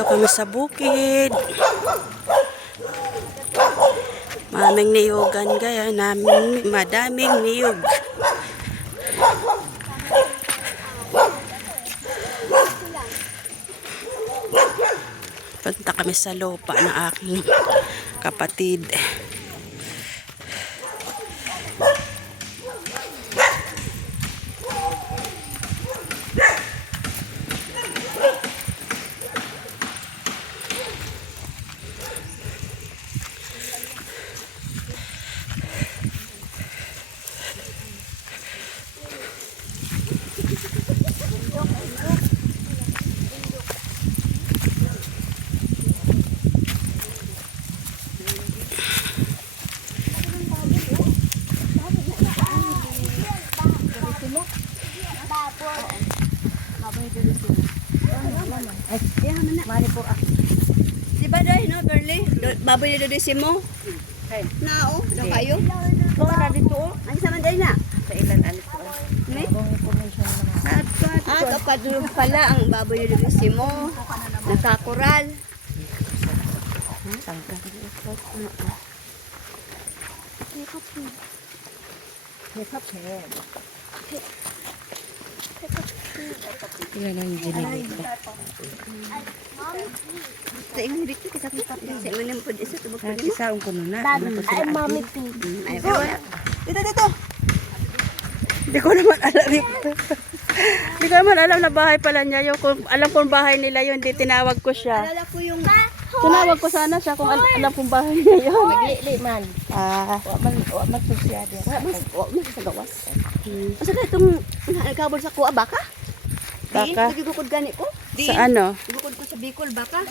Dito kami sa bukid. Maming niyugan gaya namin, madaming niyug. Punta kami sa lupa ng aking kapatid. Mari po ah. Di ba dahil no, Berly? Baboy na doon mo? Nao, daw kayo? Oo, na dito oh. Ano sa man dahil na? Sa ilan ano po. May? Bagong information naman. Kapadulog pala ang baboy na doon mo. Nakakural. Tangka. Yan ang ginigit ko. Sa inyo dito, kita kita. Sa inyo naman po dito, tubog po dito. Isaon ko na. Ay, mami po. Ay, dito. Hindi ko naman alam ito. Hindi ko naman alam na bahay pala niya. Yung, kung alam kong bahay nila yun, di tinawag ko siya. Alala ko yung... Tinawag ko sana siya kung alam kong bahay niya yun. Magli man. Wa man po siya din. Wala sa gawas. Asa ka itong nagkabol sa kuha, baka? Baka? Nagigukod gani ko? Sa ano? Nagigukod ko sa Bicol, baka?